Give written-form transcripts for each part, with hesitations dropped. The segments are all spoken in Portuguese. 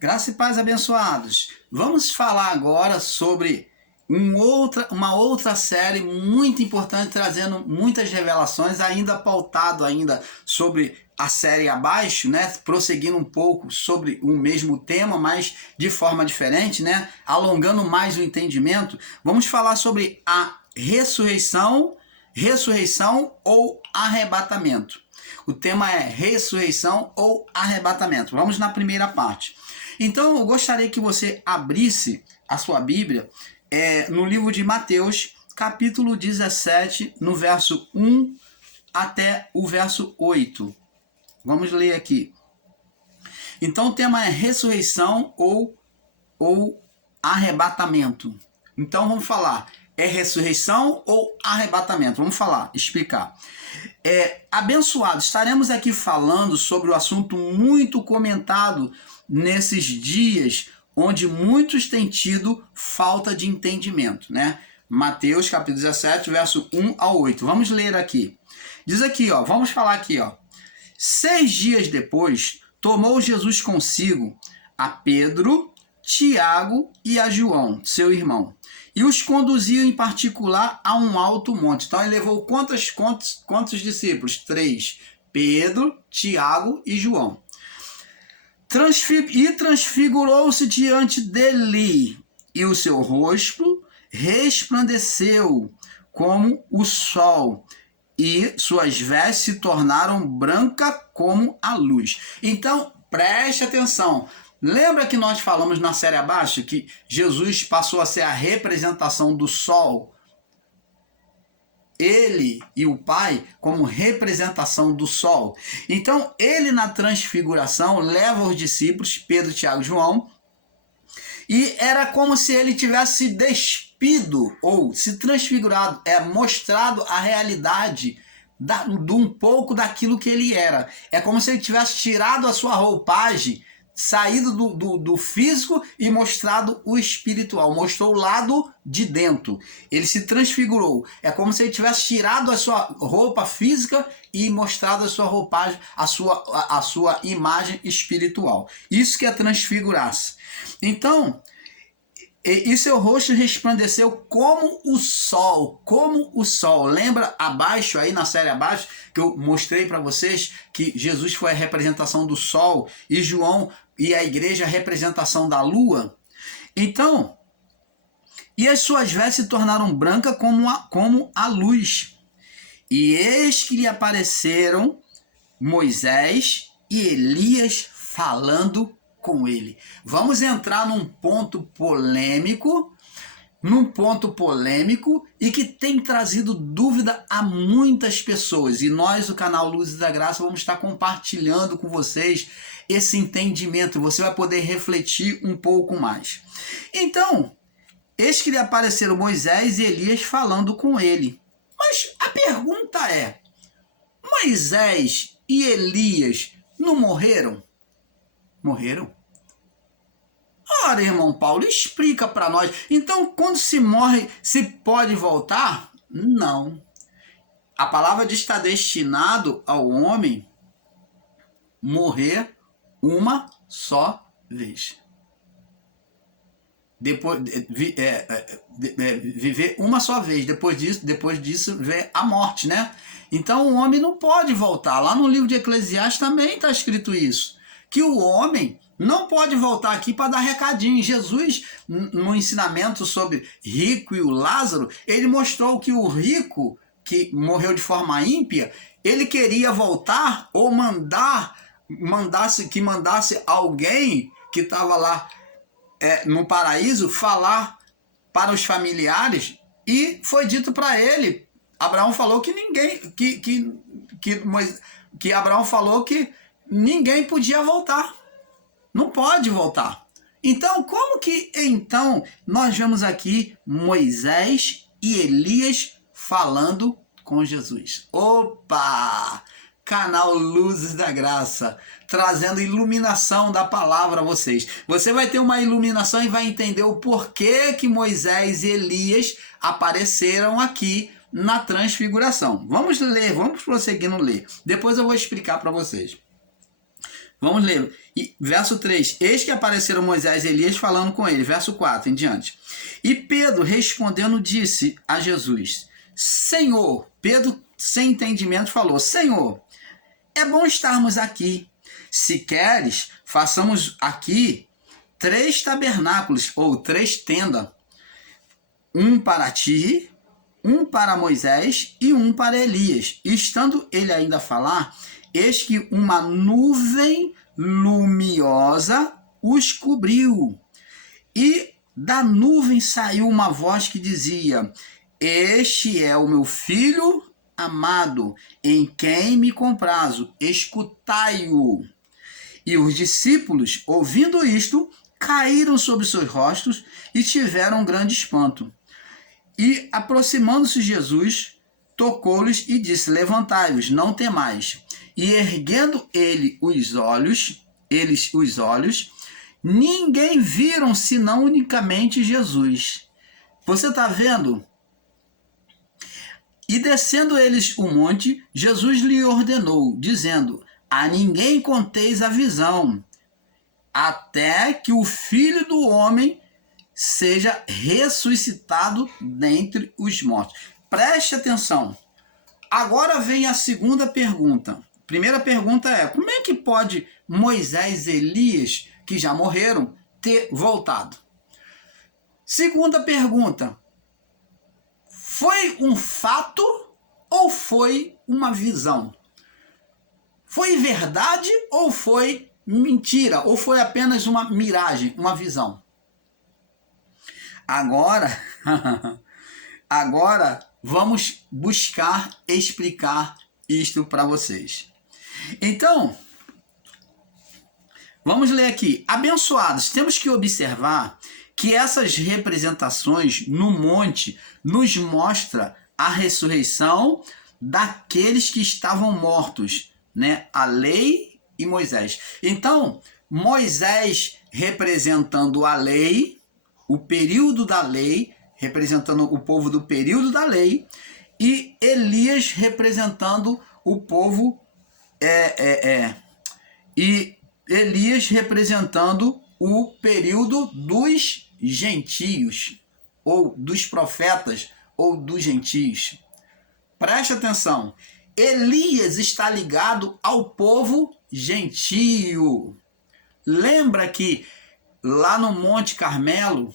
Graça e paz, abençoados. Vamos falar agora sobre uma outra série muito importante, trazendo muitas revelações, ainda pautado sobre a série abaixo, né? Prosseguindo um pouco sobre o mesmo tema, mas de forma diferente, né? Alongando mais o entendimento. Vamos falar sobre a ressurreição ou arrebatamento. O tema é ressurreição ou arrebatamento. Vamos na primeira parte. Então, eu gostaria que você abrisse a sua Bíblia no livro de Mateus, capítulo 17, no verso 1 até o verso 8. Vamos ler aqui. Então, o tema é ressurreição ou arrebatamento. Então, vamos falar. É ressurreição ou arrebatamento? Vamos falar, explicar. Abençoado, estaremos aqui falando sobre o assunto muito comentado nesses dias, onde muitos têm tido falta de entendimento, né? Mateus capítulo 17, verso 1 ao 8. Vamos ler aqui. Diz aqui, ó, vamos falar aqui, ó. 6 dias depois, tomou Jesus consigo a Pedro, Tiago e a João, seu irmão, e os conduziu em particular a um alto monte. Então ele levou quantos discípulos? 3. Pedro, Tiago e João. Transfigurou-se diante dele, e o seu rosto resplandeceu como o sol, e suas vestes se tornaram brancas como a luz. Então, preste atenção. Lembra que nós falamos na série abaixo que Jesus passou a ser a representação do sol? Ele e o Pai como representação do sol. Então, ele na transfiguração leva os discípulos, Pedro, Tiago e João, e era como se ele tivesse se despido ou se transfigurado, mostrado a realidade de um pouco daquilo que ele era. É como se ele tivesse tirado a sua roupagem, saído do físico e mostrado o espiritual, mostrou o lado de dentro. Ele se transfigurou. É como se ele tivesse tirado a sua roupa física e mostrado a sua roupagem, a sua imagem espiritual. Isso que é transfigurar-se. Então, e seu rosto resplandeceu como o sol, como o sol. Lembra abaixo, aí na série abaixo, que eu mostrei para vocês que Jesus foi a representação do sol e João e a igreja a representação da lua? Então, e as suas vestes se tornaram brancas como a luz. E eis que lhe apareceram Moisés e Elias falando com ele. Vamos entrar num ponto polêmico e que tem trazido dúvida a muitas pessoas. E nós, do canal Luzes da Graça, vamos estar compartilhando com vocês esse entendimento. Você vai poder refletir um pouco mais. Então, eis que lhe apareceram Moisés e Elias falando com ele. Mas a pergunta é: Moisés e Elias não morreram? Morreram? Ora, irmão Paulo, explica para nós. Então, quando se morre, se pode voltar? Não. A palavra diz que está destinado ao homem morrer uma só vez. Depois viver uma só vez. Depois disso vem a morte, né? Então o homem não pode voltar. Lá no livro de Eclesiastes também está escrito isso, que o homem não pode voltar aqui para dar recadinho. Jesus, no ensinamento sobre rico e o Lázaro, ele mostrou que o rico, que morreu de forma ímpia, ele queria voltar ou mandasse alguém que estava lá no paraíso falar para os familiares, e foi dito para ele, Abraão falou que Abraão falou que ninguém podia voltar. Não pode voltar. Então, como que então nós vemos aqui Moisés e Elias falando com Jesus? Opa! Canal Luzes da Graça, trazendo iluminação da palavra a vocês. Você vai ter uma iluminação e vai entender o porquê que Moisés e Elias apareceram aqui na transfiguração. Vamos ler, vamos prosseguir no ler. Depois eu vou explicar para vocês. Vamos ler. E, verso 3. Eis que apareceram Moisés e Elias falando com ele. Verso 4 em diante. E Pedro respondendo disse a Jesus: Senhor, Pedro sem entendimento falou: Senhor, é bom estarmos aqui. Se queres, façamos aqui 3 tabernáculos ou 3 tendas. Um para ti, um para Moisés e um para Elias. E estando ele ainda a falar, eis que uma nuvem luminosa os cobriu. E da nuvem saiu uma voz que dizia: Este é o meu filho amado, em quem me comprazo, escutai-o. E os discípulos, ouvindo isto, caíram sobre seus rostos e tiveram um grande espanto. E, aproximando-se Jesus, tocou-lhes e disse: Levantai-vos, não temais. E erguendo eles os olhos, ninguém viram senão unicamente Jesus. Você está vendo? E descendo eles o monte, Jesus lhe ordenou, dizendo: A ninguém conteis a visão, até que o Filho do Homem seja ressuscitado dentre os mortos. Preste atenção. Agora vem a segunda pergunta. Primeira pergunta é: como é que pode Moisés e Elias, que já morreram, ter voltado? Segunda pergunta: foi um fato ou foi uma visão? Foi verdade ou foi mentira? Ou foi apenas uma miragem, uma visão? Agora vamos buscar explicar isto para vocês. Então, vamos ler aqui. Abençoados, temos que observar que essas representações no monte nos mostra a ressurreição daqueles que estavam mortos, né? A lei e Moisés. Então, Moisés representando a lei, o período da lei, representando o povo do período da lei, e Elias representando o povo e Elias representando o período dos gentios, ou dos profetas, ou dos gentios. Preste atenção. Elias está ligado ao povo gentio. Lembra que lá no Monte Carmelo,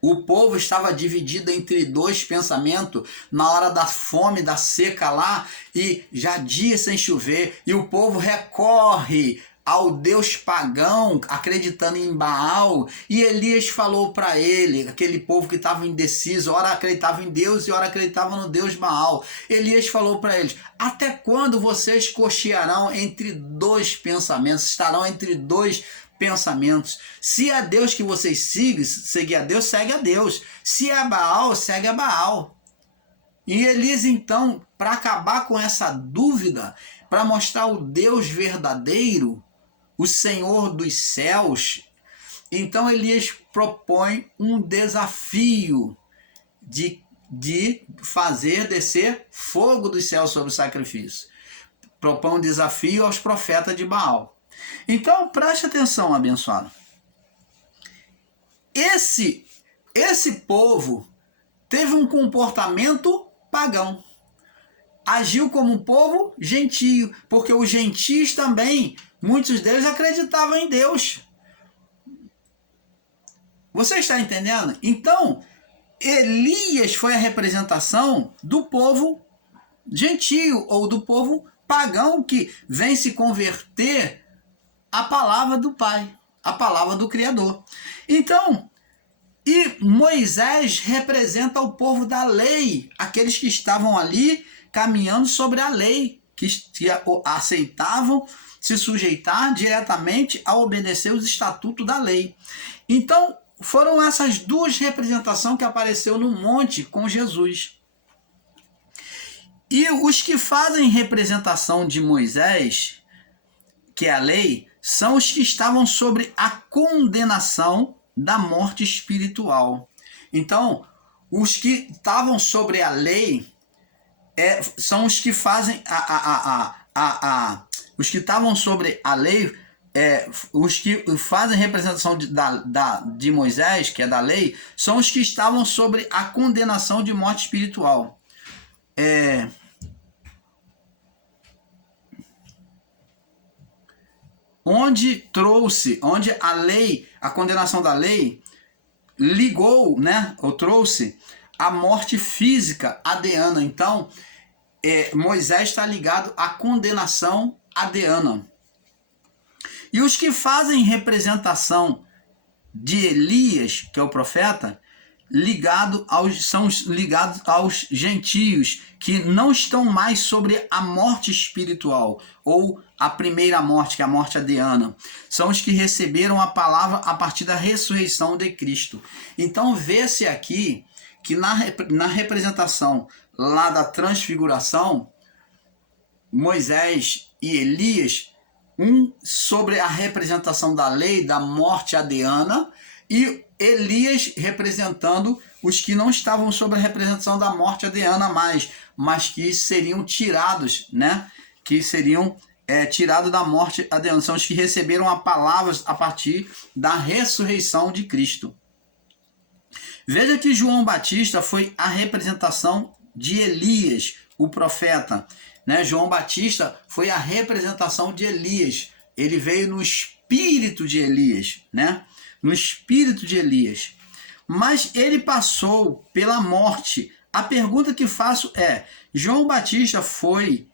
o povo estava dividido entre 2 pensamentos na hora da fome, da seca lá, e já dias sem chover, e o povo recorre ao Deus pagão, acreditando em Baal, e Elias falou para ele, aquele povo que estava indeciso, ora acreditava em Deus e ora acreditava no Deus Baal. Elias falou para eles: até quando vocês cochearão entre 2 pensamentos, estarão entre 2 pensamentos? Se é Deus que vocês seguem a Deus, segue a Deus. Se é Baal, segue a Baal. E Elias, então, para acabar com essa dúvida, para mostrar o Deus verdadeiro, o Senhor dos céus, então Elias propõe um desafio de fazer descer fogo dos céus sobre o sacrifício. Propõe um desafio aos profetas de Baal. Então, preste atenção, abençoado. Esse povo teve um comportamento pagão. Agiu como um povo gentio, porque os gentios também, muitos deles acreditavam em Deus. Você está entendendo? Então, Elias foi a representação do povo gentio, ou do povo pagão, que vem se converter à palavra do Pai, à palavra do Criador. Então, e Moisés representa o povo da lei, aqueles que estavam ali caminhando sobre a lei, que aceitavam se sujeitar diretamente a obedecer os estatutos da lei. Então, foram essas 2 representações que apareceu no monte com Jesus. E os que fazem representação de Moisés, que é a lei, são os que estavam sobre a condenação da morte espiritual. Então, os que estavam sobre a lei são os que fazem os que estavam sobre a lei, os que fazem representação de Moisés, que é da lei, são os que estavam sobre a condenação de morte espiritual. Onde a lei, a condenação da lei, ligou, né, ou trouxe a morte física adeana. Então, Moisés está ligado à condenação adeana. E os que fazem representação de Elias, que é o profeta, são ligados aos gentios, que não estão mais sobre a morte espiritual, ou a primeira morte, que é a morte adeana. São os que receberam a palavra a partir da ressurreição de Cristo. Então vê-se aqui que na representação lá da transfiguração, Moisés e Elias, um sobre a representação da lei, da morte adeana, e Elias representando os que não estavam sob a representação da morte adeana mais, mas que seriam tirados, né? Que seriam tirados da morte adeana. São os que receberam a palavra a partir da ressurreição de Cristo. Veja que João Batista foi a representação de Elias, o profeta. Né? João Batista foi a representação de Elias. Ele veio no espírito de Elias, né? No espírito de Elias. Mas ele passou pela morte. A pergunta que faço é: João Batista foi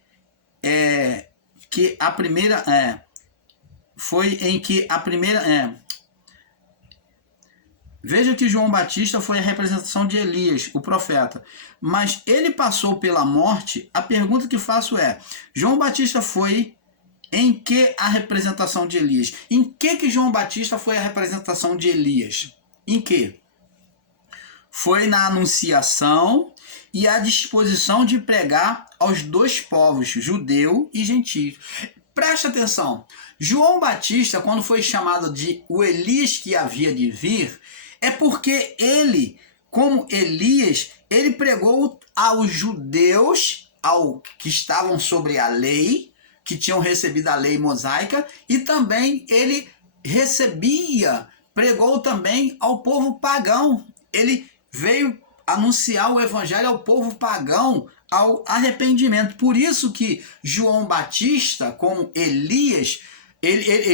Veja que João Batista foi a representação de Elias, o profeta. Mas ele passou pela morte. A pergunta que faço é: João Batista foi em que a representação de Elias? Em que João Batista foi a representação de Elias? Em que? Foi na anunciação e a disposição de pregar aos dois povos, judeu e gentio. Presta atenção. João Batista, quando foi chamado de o Elias que havia de vir, é porque ele, como Elias, ele pregou aos judeus, que estavam sobre a lei, que tinham recebido a lei mosaica, e também ele pregou também ao povo pagão. Ele veio anunciar o evangelho ao povo pagão, ao arrependimento. Por isso que João Batista, como Elias,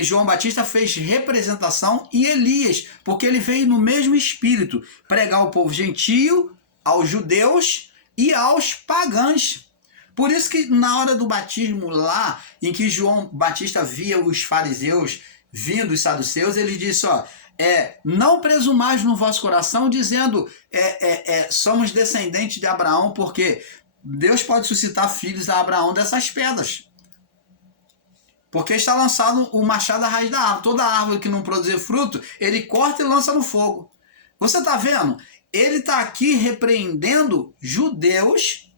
João Batista fez representação em Elias, porque ele veio no mesmo espírito, pregar ao povo gentio, aos judeus e aos pagãos. Por isso que na hora do batismo lá, em que João Batista via os fariseus vindo, os saduceus, ele disse, não presumais no vosso coração, dizendo, somos descendentes de Abraão, porque Deus pode suscitar filhos a Abraão dessas pedras. Porque está lançado o machado à raiz da árvore. Toda árvore que não produzir fruto, ele corta e lança no fogo. Você está vendo? Ele está aqui repreendendo judeus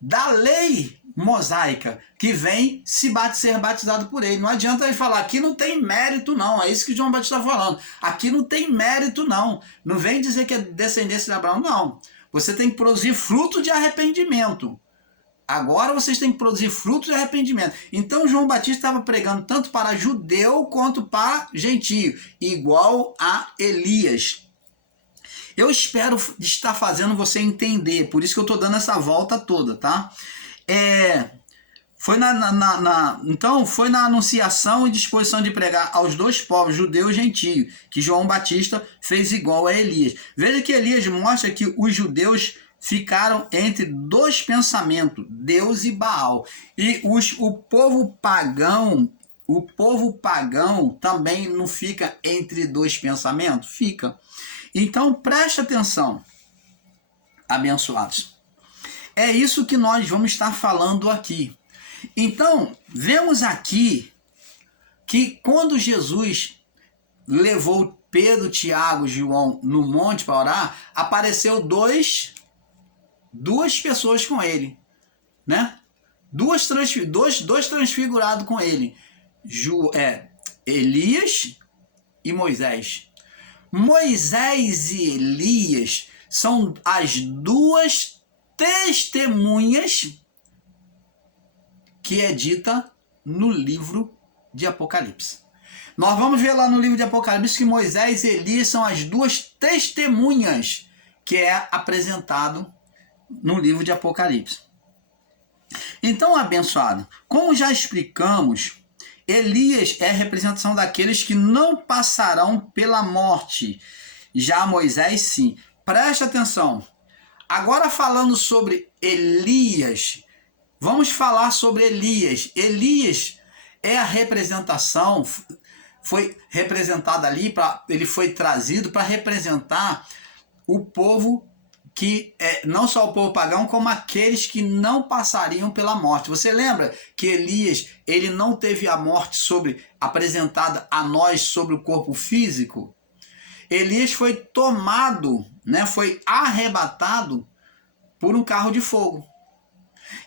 da lei mosaica, que vem ser batizado por ele. Não adianta ele falar, aqui não tem mérito não, é isso que João Batista está falando. Aqui não tem mérito não. Não vem dizer que é descendência de Abraão, não. Você tem que produzir fruto de arrependimento. Agora vocês têm que produzir frutos de arrependimento. Então João Batista estava pregando tanto para judeu quanto para gentio, igual a Elias. Eu espero estar fazendo você entender, por isso que eu estou dando essa volta toda, tá? Então foi na anunciação e disposição de pregar aos dois povos, judeu e gentio, que João Batista fez igual a Elias. Veja que Elias mostra que os judeus ficaram entre dois pensamentos, Deus e Baal. E o povo pagão também não fica entre dois pensamentos? Fica. Então preste atenção, abençoados. É isso que nós vamos estar falando aqui. Então, vemos aqui que quando Jesus levou Pedro, Tiago e João no monte para orar, apareceu duas pessoas com ele, né? Dois transfigurados com ele. Elias e Moisés. Moisés e Elias são as duas testemunhas que é dita no livro de Apocalipse. Nós vamos ver lá no livro de Apocalipse que Moisés e Elias são as duas testemunhas que é apresentado no livro de Apocalipse. Então, abençoado, como já explicamos, Elias é a representação daqueles que não passarão pela morte. Já Moisés, sim. Preste atenção. Agora falando sobre Elias, vamos falar sobre Elias. Elias é a representação, foi representado ali, ele foi trazido para representar o povo que, não só o povo pagão, como aqueles que não passariam pela morte. Você lembra que Elias, ele não teve a morte apresentada a nós sobre o corpo físico? Elias foi tomado, né, foi arrebatado por um carro de fogo.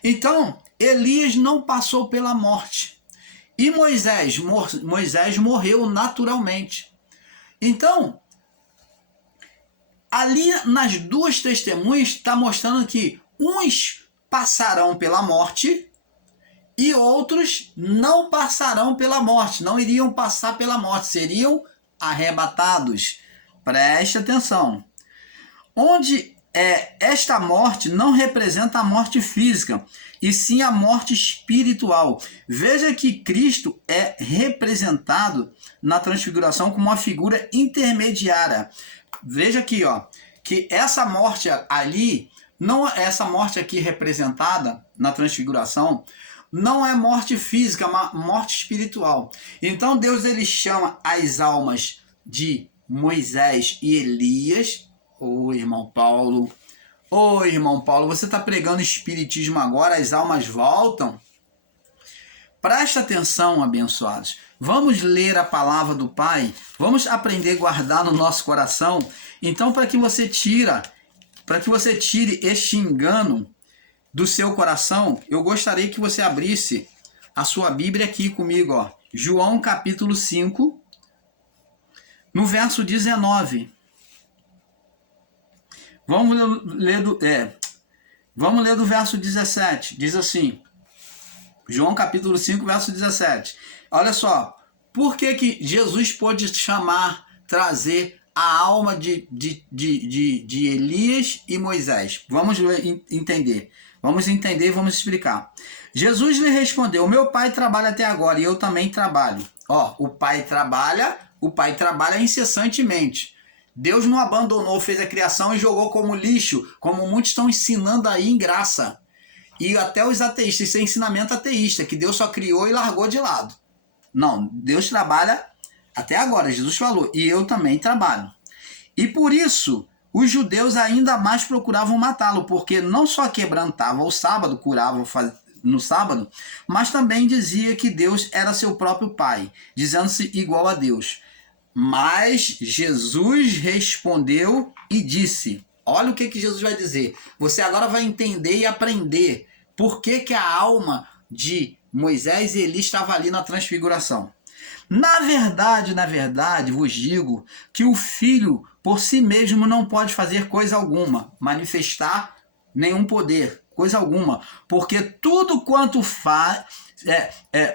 Então, Elias não passou pela morte. E Moisés morreu naturalmente. Então, ali nas duas testemunhas está mostrando que uns passarão pela morte e outros não passarão pela morte, não iriam passar pela morte, seriam arrebatados. Preste atenção. Onde esta morte não representa a morte física, e sim a morte espiritual. Veja que Cristo é representado na transfiguração como uma figura intermediária. Veja aqui, ó, que essa morte ali, essa morte aqui representada na transfiguração, não é morte física, é uma morte espiritual. Então Deus ele chama as almas de Moisés e Elias. Ô irmão Paulo, você está pregando espiritismo agora, as almas voltam? Presta atenção, abençoados. Vamos ler a palavra do Pai, vamos aprender a guardar no nosso coração. Então, para que você tire este engano do seu coração, eu gostaria que você abrisse a sua Bíblia aqui comigo, ó. João capítulo 5, no verso 19. Vamos ler do verso 17. Diz assim, João capítulo 5, verso 17. Olha só, por que Jesus pôde trazer a alma de Elias e Moisés? Vamos entender. Vamos entender e vamos explicar. Jesus lhe respondeu: meu pai trabalha até agora e eu também trabalho. Ó, o pai trabalha incessantemente. Deus não abandonou, fez a criação e jogou como lixo, como muitos estão ensinando aí em graça. E até os ateístas, isso é ensinamento ateísta, que Deus só criou e largou de lado. Não, Deus trabalha até agora, Jesus falou, e eu também trabalho. E por isso, os judeus ainda mais procuravam matá-lo, porque não só quebrantava o sábado, curava no sábado, mas também dizia que Deus era seu próprio pai, dizendo-se igual a Deus. Mas Jesus respondeu e disse, olha o que Jesus vai dizer. Você agora vai entender e aprender por que a alma de Moisés e Elias estava ali na transfiguração. Na verdade, vos digo que o filho por si mesmo não pode fazer coisa alguma, manifestar nenhum poder, coisa alguma, porque tudo quanto faz,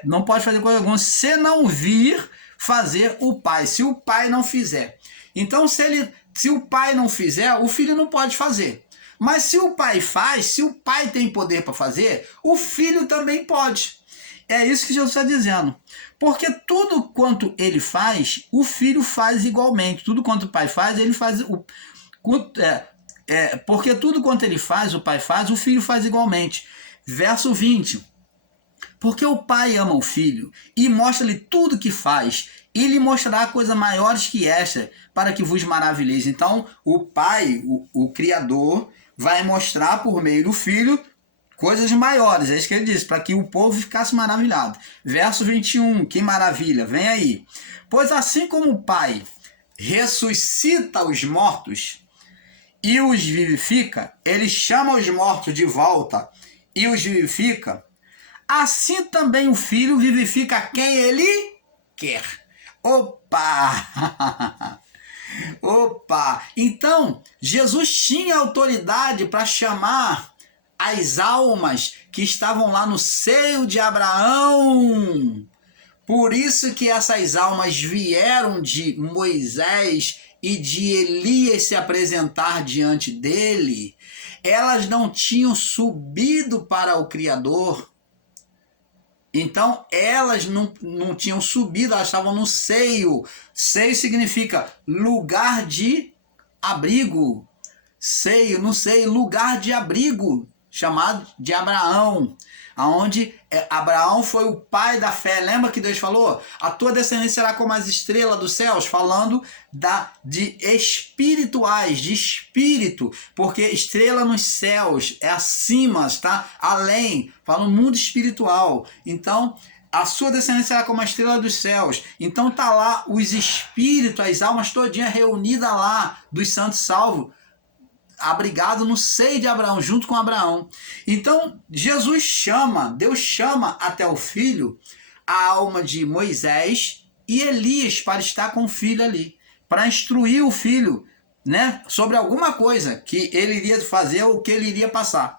não pode fazer coisa alguma se não vir fazer o pai, se o pai não fizer. Então, se o pai não fizer, o filho não pode fazer. Mas se o pai faz, se o pai tem poder para fazer, o filho também pode. É isso que Jesus está dizendo. Porque tudo quanto ele faz, o filho faz igualmente. Tudo quanto o pai faz, ele faz. Porque tudo quanto ele faz, o pai faz, o filho faz igualmente. Verso 20. Porque o pai ama o filho e mostra-lhe tudo que faz, e lhe mostrará coisas maiores que esta, para que vos maravilheis. Então, o pai, o Criador, vai mostrar por meio do filho coisas maiores. É isso que ele diz, para que o povo ficasse maravilhado. Verso 21, que maravilha, vem aí. Pois assim como o pai ressuscita os mortos e os vivifica, ele chama os mortos de volta e os vivifica, assim também o filho vivifica quem ele quer. Opa! Opa! Então, Jesus tinha autoridade para chamar as almas que estavam lá no seio de Abraão. Por isso que essas almas vieram de Moisés e de Elias se apresentar diante dele. Elas não tinham subido para o Criador. Então, elas não tinham subido, elas estavam no seio. Seio significa lugar de abrigo. Seio, no seio, lugar de abrigo, chamado de Abraão. Onde Abraão foi o pai da fé. Lembra que Deus falou? A tua descendência será como as estrelas dos céus, falando de espirituais, de espírito, porque estrela nos céus é acima, está além, fala no mundo espiritual. Então, a sua descendência será como a estrela dos céus. Então tá lá os espíritos, as almas todinhas reunidas lá, dos santos salvos, abrigado no seio de Abraão, junto com Abraão. Então, Deus chama até o filho a alma de Moisés e Elias para estar com o filho ali, para instruir o filho, né, sobre alguma coisa que ele iria fazer ou que ele iria passar.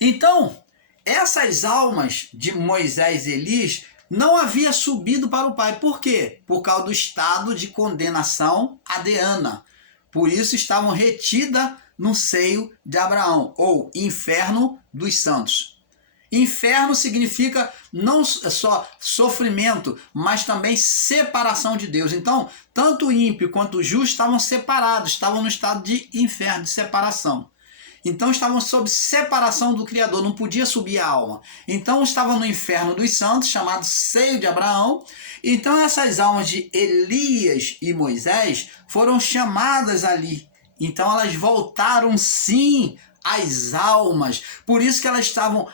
Então, essas almas de Moisés e Elias não havia subido para o Pai. Por quê? Por causa do estado de condenação adeana. Por isso estavam retidas no seio de Abraão, ou inferno dos santos. Inferno significa não só sofrimento, mas também separação de Deus. Então, tanto o ímpio quanto o justo estavam separados, estavam no estado de inferno, de separação. Então estavam sob separação do Criador, não podia subir a alma. Então estavam no inferno dos santos, chamado seio de Abraão. Então essas almas de Elias e Moisés foram chamadas ali. Então elas voltaram sim às almas. Por isso que elas estavam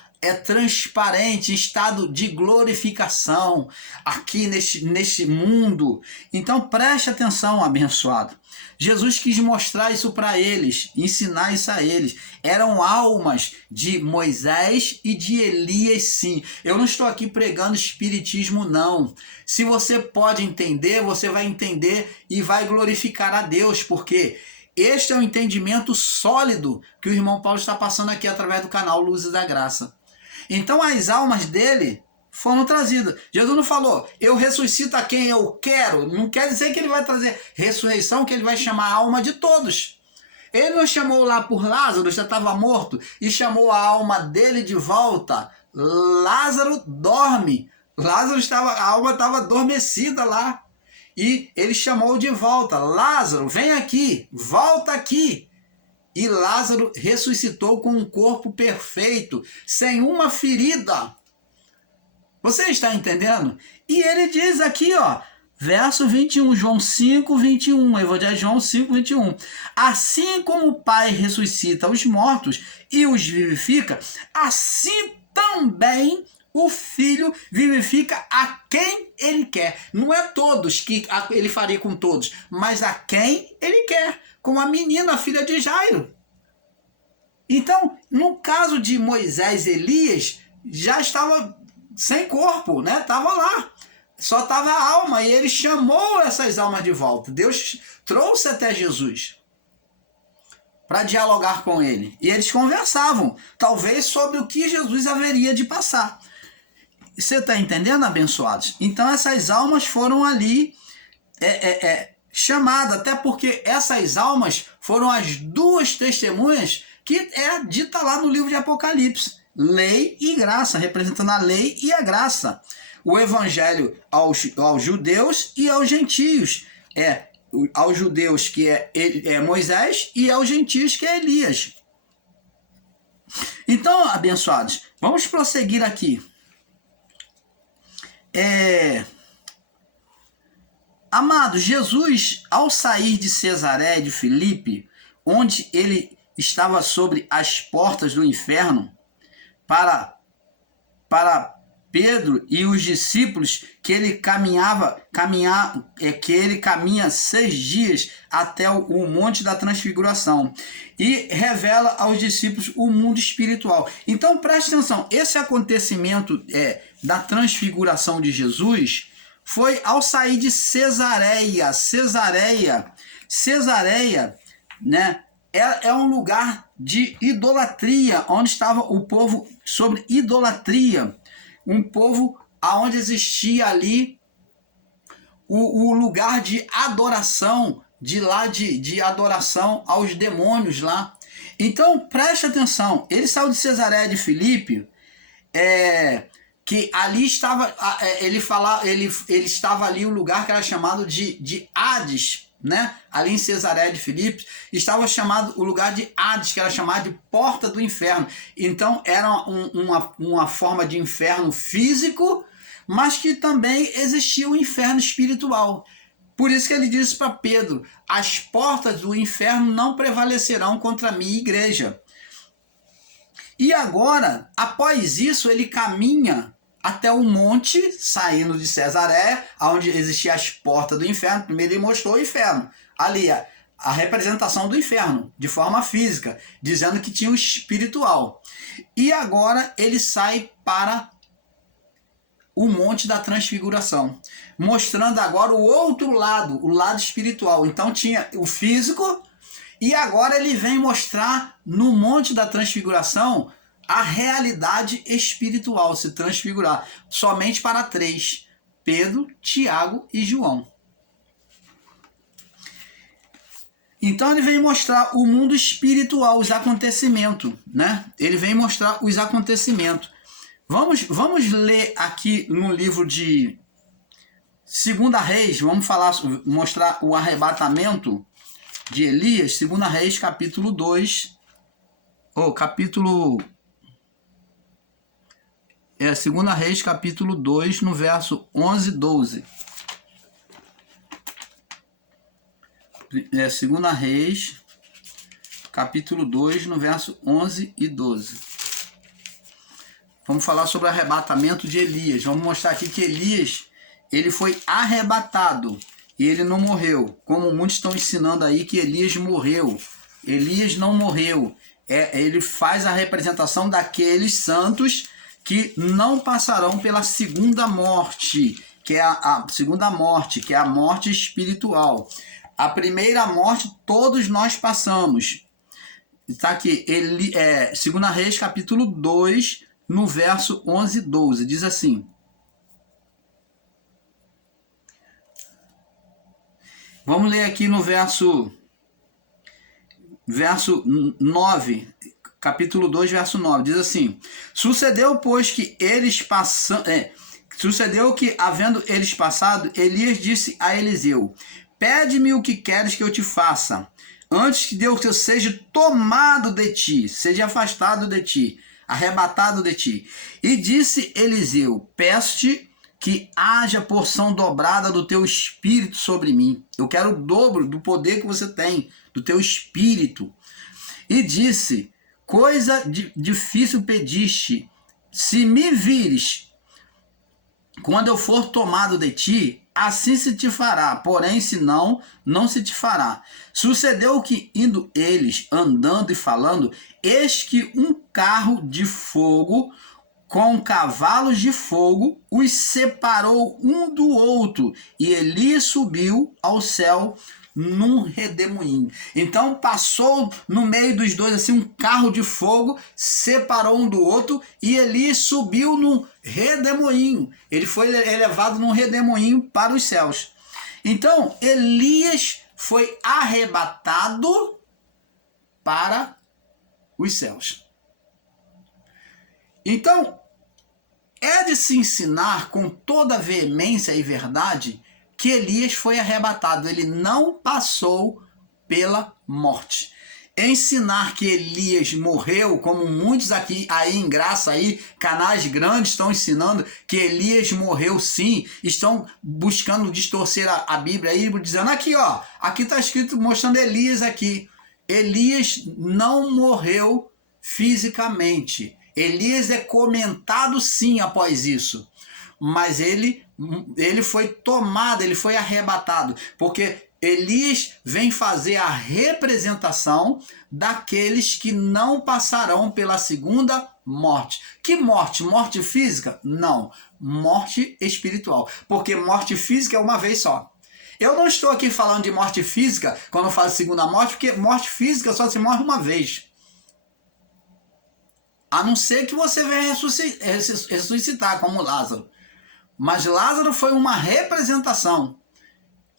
transparentes, em estado de glorificação aqui neste mundo. Então preste atenção, abençoado. Jesus quis mostrar isso para eles, ensinar isso a eles. Eram almas de Moisés e de Elias, sim. Eu não estou aqui pregando espiritismo, não. Se você pode entender, você vai entender e vai glorificar a Deus, porque este é o entendimento sólido que o irmão Paulo está passando aqui através do canal Luzes da Graça. Então as almas dele foram trazidas. Jesus não falou, eu ressuscito a quem eu quero. Não quer dizer que ele vai trazer ressurreição, que ele vai chamar a alma de todos. Ele não chamou lá por Lázaro, já estava morto, e chamou a alma dele de volta. Lázaro dorme. A alma estava adormecida lá. E ele chamou de volta. Lázaro, vem aqui, volta aqui. E Lázaro ressuscitou com um corpo perfeito, sem uma ferida. Você está entendendo? E ele diz aqui, ó, verso 21, João 5, 21, Evangelho de João 5, 21. Assim como o Pai ressuscita os mortos e os vivifica, assim também o Filho vivifica a quem ele quer. Não é todos que ele faria com todos, mas a quem ele quer. Como a menina, a filha de Jairo. Então, no caso de Moisés e Elias, já estava sem corpo, né? Estava lá. Só estava a alma e ele chamou essas almas de volta. Deus trouxe até Jesus para dialogar com ele. E eles conversavam, talvez sobre o que Jesus haveria de passar. Você está entendendo, abençoados? Então essas almas foram ali chamadas, até porque essas almas foram as duas testemunhas que é dita lá no livro de Apocalipse. Lei e graça, representando a lei e a graça. O evangelho aos judeus e aos gentios. Aos judeus que é Moisés e aos gentios que é Elias. Então, abençoados, vamos prosseguir aqui. Amados, Jesus, ao sair de Cesareia de Filipe, onde ele estava sobre as portas do inferno, para Pedro e os discípulos, que ele caminha 6 dias até o Monte da Transfiguração e revela aos discípulos o mundo espiritual. Então preste atenção, esse acontecimento da transfiguração de Jesus foi ao sair de Cesareia, né? é um lugar de idolatria, onde estava o povo sobre idolatria. Um povo onde existia ali o lugar de adoração, de adoração aos demônios lá. Então, preste atenção, ele saiu de Cesareia de Filipe, que ali estava, ele estava ali um lugar que era chamado de Hades, né? Ali em Cesareia de Filipe, estava chamado o lugar de Hades, que era chamado de Porta do Inferno. Então, era uma forma de inferno físico, mas que também existia o inferno espiritual. Por isso que ele disse para Pedro: as portas do inferno não prevalecerão contra a minha igreja. E agora, após isso, ele caminha até o monte, saindo de Cesareia, onde existiam as portas do inferno. Primeiro ele mostrou o inferno, ali a representação do inferno, de forma física, dizendo que tinha o espiritual. E agora ele sai para o Monte da Transfiguração, mostrando agora o outro lado, o lado espiritual. Então tinha o físico, e agora ele vem mostrar no Monte da Transfiguração a realidade espiritual, se transfigurar, somente para 3, Pedro, Tiago e João. Então ele vem mostrar o mundo espiritual, os acontecimentos, né? Ele vem mostrar os acontecimentos. Vamos ler aqui no livro de 2 Reis, mostrar o arrebatamento de Elias, 2 Reis, capítulo 2, é 2 Reis, capítulo 2, no verso 11 e 12. É 2 Reis, capítulo 2, no verso 11 e 12. Vamos falar sobre o arrebatamento de Elias. Vamos mostrar aqui que Elias, ele foi arrebatado e ele não morreu. Como muitos estão ensinando aí que Elias morreu. Elias não morreu. Ele faz a representação daqueles santos que não passarão pela segunda morte, que é a segunda morte, que é a morte espiritual. A primeira morte todos nós passamos. Está aqui, 2 Reis, capítulo 2, no verso 11 e 12, diz assim: vamos ler aqui no verso 9, capítulo 2, verso 9, diz assim: sucedeu, pois, que eles sucedeu que, havendo eles passado, Elias disse a Eliseu: pede-me o que queres que eu te faça, antes que eu seja tomado de ti, seja afastado de ti, arrebatado de ti. E disse Eliseu: peço-te que haja porção dobrada do teu espírito sobre mim. Eu quero o dobro do poder que você tem, do teu espírito. E disse: coisa difícil pediste, se me vires, quando eu for tomado de ti, assim se te fará, porém se não, não se te fará. Sucedeu que, indo eles, andando e falando, eis que um carro de fogo com cavalos de fogo os separou um do outro, e Elias subiu ao céu num redemoinho. Então passou no meio dos dois assim um carro de fogo, separou um do outro, e Elias subiu num redemoinho. Ele foi elevado num redemoinho para os céus. Então Elias foi arrebatado para os céus. Então é de se ensinar com toda veemência e verdade que Elias foi arrebatado, ele não passou pela morte. Ensinar que Elias morreu, como muitos aqui aí em graça, aí, canais grandes estão ensinando que Elias morreu sim, estão buscando distorcer a Bíblia aí, dizendo aqui, ó, aqui está escrito, mostrando Elias aqui. Elias não morreu fisicamente. Elias é comentado sim após isso, mas ele foi tomado, ele foi arrebatado, porque Elias vem fazer a representação daqueles que não passarão pela segunda morte. Que morte? Morte física? Não, morte espiritual, porque morte física é uma vez só. Eu não estou aqui falando de morte física, quando eu falo segunda morte, porque morte física só se morre uma vez. A não ser que você venha ressuscitar, como Lázaro. Mas Lázaro foi uma representação.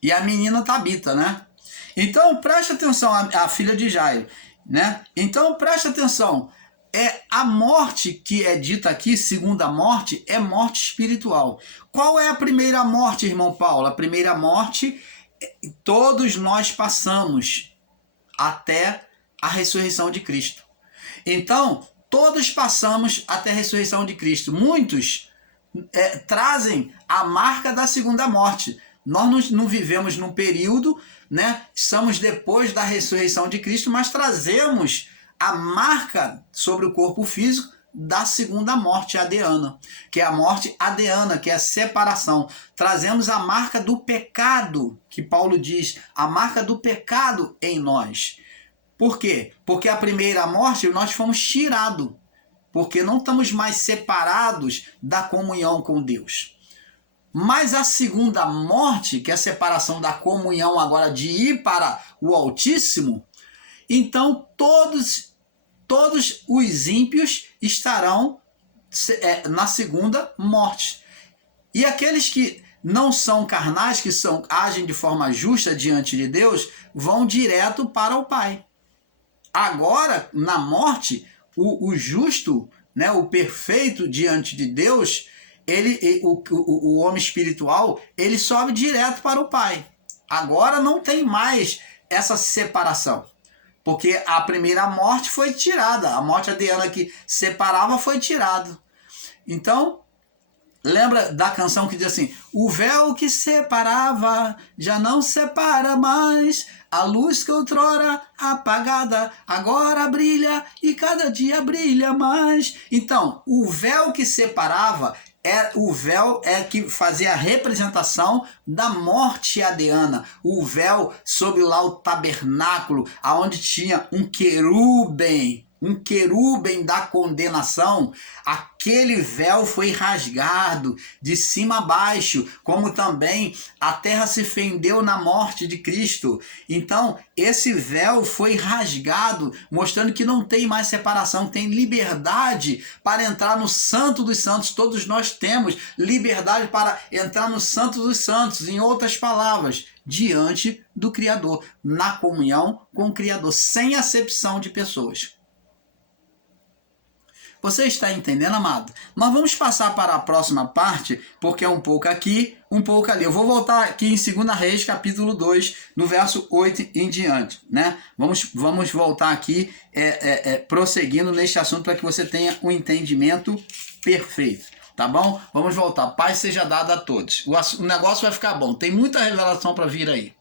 E a menina Tabita, né? Então, preste atenção, a filha de Jairo, né? Então, preste atenção. A morte que é dita aqui, segunda morte, é morte espiritual. Qual é a primeira morte, irmão Paulo? A primeira morte, todos nós passamos até a ressurreição de Cristo. Então, todos passamos até a ressurreição de Cristo. Muitos trazem a marca da segunda morte. Nós não vivemos num período, né? Estamos depois da ressurreição de Cristo, mas trazemos a marca sobre o corpo físico da segunda morte adeana, que é a morte adeana, que é a separação. Trazemos a marca do pecado, que Paulo diz, a marca do pecado em nós. Por quê? Porque a primeira morte nós fomos tirados, porque não estamos mais separados da comunhão com Deus. Mas a segunda morte, que é a separação da comunhão agora de ir para o Altíssimo, então todos os ímpios estarão na segunda morte. E aqueles que não são carnais, que agem de forma justa diante de Deus, vão direto para o Pai. Agora, na morte, o justo, né, o perfeito diante de Deus, o homem espiritual, ele sobe direto para o Pai. Agora não tem mais essa separação, porque a primeira morte foi tirada, a morte adeana que separava foi tirada. Então, lembra da canção que diz assim: o véu que separava já não separa mais, a luz que outrora apagada agora brilha e cada dia brilha mais. Então, o véu que separava, o véu que fazia a representação da morte adeana. O véu sobre lá o tabernáculo, aonde tinha um querubim da condenação, aquele véu foi rasgado de cima a baixo, como também a terra se fendeu na morte de Cristo. Então, esse véu foi rasgado, mostrando que não tem mais separação, tem liberdade para entrar no Santo dos Santos. Todos nós temos liberdade para entrar no Santo dos Santos, em outras palavras, diante do Criador, na comunhão com o Criador, sem acepção de pessoas. Você está entendendo, amado? Nós vamos passar para a próxima parte, porque é um pouco aqui, um pouco ali. Eu vou voltar aqui em 2 Reis, capítulo 2, no verso 8 em diante, né? Vamos voltar aqui, prosseguindo neste assunto, para que você tenha um entendimento perfeito, tá bom? Vamos voltar. Paz seja dada a todos. O negócio vai ficar bom. Tem muita revelação para vir aí.